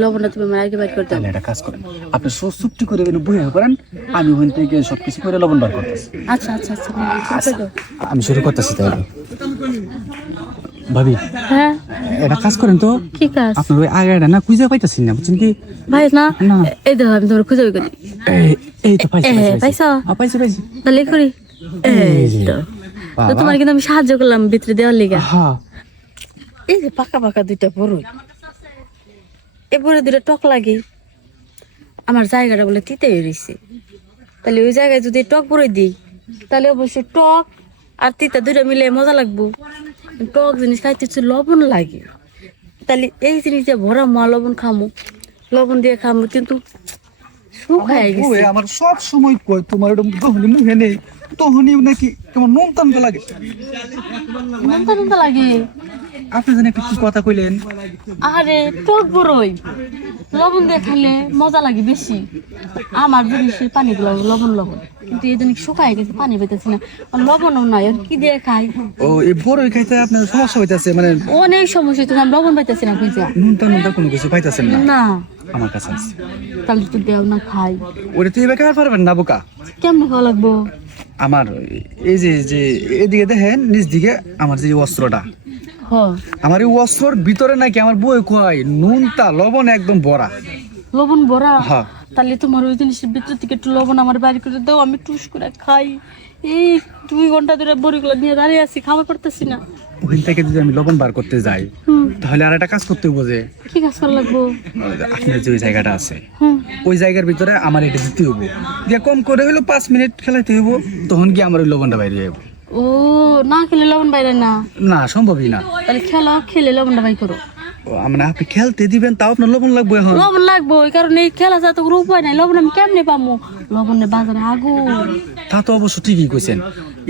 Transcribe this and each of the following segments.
লবণটা তুমি আমার আগে বাইর করে দাও। তাহলে একটা কাজ করেন, আপনি চুপটি করে বই করেন, আমি ওখান থেকে সবকিছু করে লবণ বার করতেছি। আচ্ছা আচ্ছা আচ্ছা শুরু করে দাও। আমি শুরু করতেছি তাহলে। ভাবি, হ্যাঁ এটা কাজ করেন তো। কি কাজ? আপনার ওই আগেটা না খুঁজে পাইতেছি না, বুঝছেন কি? ভাই না না। এই দেখো আমি তোমার খুঁজে বের করি। এই তো পাইছি পাইছো? পাইছি পাইছি। তাহলে করি। এই তো। তো বাবা। তোমার কিন্তু আমি সাহায্য করলাম ভিতরে দেওয়ার লিগা। হ্যাঁ এই যে পাকা পাকা দুইটা বড়ই, এই বড় দুইটা টক লাগে। আমার জায়গাটা বলে তিতে রয়েছে, তাহলে ওই জায়গায় যদি টক বড়ই দিই তাহলে অবশ্যই টক আর তিতা দুইটা মিলে মজা লাগবো। টক জিনিস খাইতে একটু লবণ লাগে, তাহলে এই জিনিস দিয়ে ভরা মা লবণ খামো, লবণ দিয়ে খামো, কিন্তু শুকায় গেছে। আমার সব সময় কই তোমার যখনই মুখে নেই তখনই নাকি তোমার নুন টান লাগে। নোনতা নোনতা লাগে। আপনি জানেন একটা কি কথা কইলেন? আরে টক বড়ই লবণ দিয়ে খাইলে মজা লাগে বেশি। আমার জিনিসের পানিগুলো লবণ লবণ, কিন্তু এই জন্য শুকায় গেছে, পানি পেতেছি না, আর লবণও নাই, আর কি দিয়ে খাই? ও এই বড়ই খাইতে আপনার সমস্যা হইতাছে, মানে অনেক সমস্যা হচ্ছে, আমি লবণ পাইতেছি না খুঁজা। নুনটা কোনো কিছু পাইতাছেন না? না আমার কাছে আছে। তাহলে তো দেও না খাই। ওটা তুই এবার খাবার পারবেন না বোকা। কেমনে খাওয়া লাগবো? আমার এই যে যে এদিকে দেখেন নিচ দিকে আমার যে অস্ত্রটা, হ আমার এই অস্ত্রর ভিতরে নাকি আমার বই কয় নুনটা লবণ একদম ভরা। লবণ ভরা? হ্যাঁ। তাহলে তোমার ওই জিনিসের ভিতর থেকে একটু লবণ আমার বাড়ি করে দাও, আমি টুস করে খাই। এই 2 ঘন্টা ধরে বড়িগুলো নিয়ে দাঁড়িয়ে আছি, খাবার করতেছি না। ওখান থেকে যদি আমি লবণ বার করতে যাই তাহলে আর একটা কাজ করতে হবে যে কি কাজ করা লাগবো? আপনার যে ওই জায়গাটা আছে হুম ওই জায়গার ভিতরে আমার এটা দিতে হইব, দিয়ে কম করে হইলো 5 মিনিট খেলাইতে হইব, তখন কি আমার ওই লবণটা বাইরে যাবো। ও না খেলে লবণ বাইরে না? না সম্ভবই না। তাহলে খেলো, খেলে লবণটা বাই করো। মানে আপনি খেলতে দিবেন তাও আপনার লবণ লাগবে এখন। লবণ লাগবো, এই কারণে এই খেলা ছাড়া তো কোনো উপায় নাই। লবণ আমি কেমনে পাবো? লবণের বাজারে আগুন। তা তো অবশ্য ঠিকই কইছেন।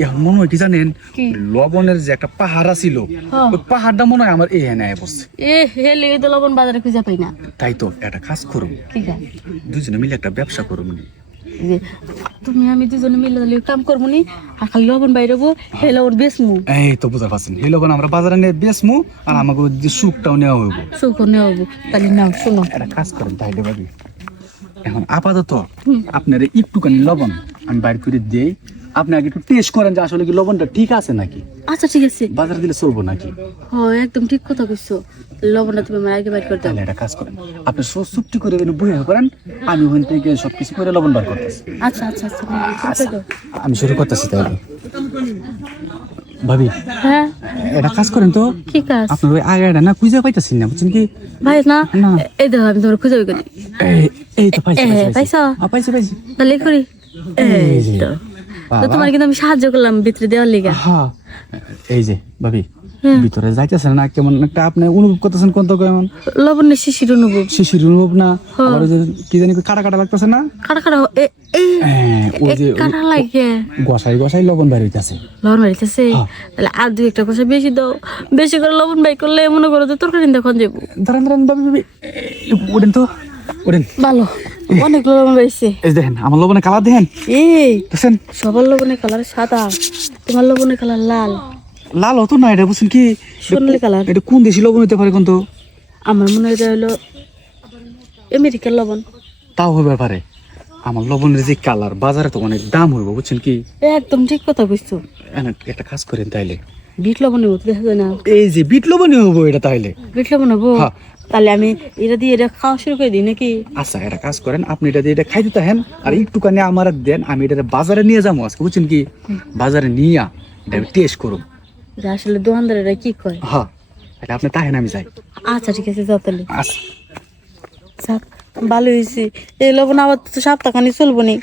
এখন মনে হয় কি জানেন, কি? লবণের যে একটা পাহাড় ছিল হ্যাঁ। ওই পাহাড়টা মনে হয় আমার এখানে আয় বসছে। হেলে তো লবণ বাজারে খুঁজে পাই না। তাই তো একটা কাজ করুন, ঠিক আছে, দুজনে মিলে একটা ব্যবসা করুন। এই যে তুমি আমি দুজনে মিলে তাহলে কাম করবো নি, আর খালি লবণ বাইরেবো, হে লবণ বেচমু। এই তো বুঝতে পারছেন, এই লবণ আমরা বাজারে নিয়ে বেচমু আর আমাকে যে সুখটাও নেওয়া হইব। সুখ নেওয়া হবো। তাহলে নাও শোনো, একটা কাজ করেন তাইলে ভাবি, এখন আপাতত আপনার একটুখানি লবণ আমি বাইর করে দিই, আপনি আগে একটু টেস্ট করেন যে আসলে কি লবণটা ঠিক আছে নাকি। আচ্ছা ঠিক আছে। বাজারে দিলে চলবো নাকি? হ্যাঁ একদম ঠিক কথা কইছো, লবণটা তুমি আমার আগে বাইর করে দাও। তাহলে একটা কাজ করেন, আপনি চুপটি করে বই করেন, আমি ওখান থেকে সবকিছু করে লবণ বার করতেছি। আচ্ছা আচ্ছা আচ্ছা শুরু করে দাও। আমি শুরু করতেছি তাহলে। ভাবি, হ্যাঁ এটা কাজ করেন তো। কি কাজ? আপনার ওই আগেটা না খুঁজে পাইতেছি না, বুঝছেন কি? ভাই না না। এই দেখো আমি তোমার খুঁজে বের করি। এই তো পাইছি পাইছো? পাইছি পাইছি। তাহলে করি। এই তো। তো বাবা। তোমার কিন্তু আমি সাহায্য করলাম ভিতরে দেওয়ার লিগা। হ্যাঁ এই যে ভাবি, ভিতরে যাইতেছেন না কেমন একটা আপনি অনুভব করতেছেন কোন তো কেমন লবণের শিশির অনুভব। শিশির অনুভব না, আবার ওই যে কি জানি কাটা কাটা লাগতেছে না? কাটা কাটা ওই যে কাটা লাগে, গসাই গসাই লবণ বের হইতাছে। লবণ বাড়িতেছে। হ্যাঁ। তাহলে আর 2-1টা কষা বেশি দাও, বেশি করে লবণ বাই করলে মনে করো যে তরকারি দেখুন যাবো। দাঁড়ান দাঁড়ান ভাবি ভাবি, ওঠেন তো ওঠেন। ভালো, অনেক লবণ বাইছে। এই দেখেন আমার লবণের কালার দেখেন, এই দেখছেন? সবার লবণের কালার সাদা, তোমার লবণের কালার লাল, লাল হতো না, এটা বুঝছেন কি? সোনালী কালার। এটা কোন দেশি লবণ হতে পারে কোন তো? আমার মনে হয় হলো আমেরিকার লবণ। তাও হইতে পারে। আমার লবণের যে কালার বাজারে তো অনেক দাম হইব, বুঝছেন কি? একদম ঠিক কথা কইছো। একটা কাজ করেন তাইলে, বিট লবণের মতো দেখা যায় না? এই যে বিট লবণই হবো এটা তাইলে। বিট লবণ হবো? হ্যাঁ। তাহলে আমি এটা দিয়ে এটা খাওয়া শুরু করে দিই নাকি? আচ্ছা একটা কাজ করেন, আপনি এটা দিয়ে এটা খাইতে থাকেন আর একটুখানি আমার দেন, আমি এটা বাজারে নিয়ে যাবো আজকে, বুঝছেন কি? বাজারে নিয়ে এটা টেস্ট করুন। যে আসলে দোকানদারেরা কি কয়। হ্যাঁ এটা আপনি তাহেন আমি যাই। আচ্ছা ঠিক আছে, যাও তাহলে। আচ্ছা যাক, ভালো হয়েছে। এই লবণ আবার তো সপ্তাহখানি চলবো নি।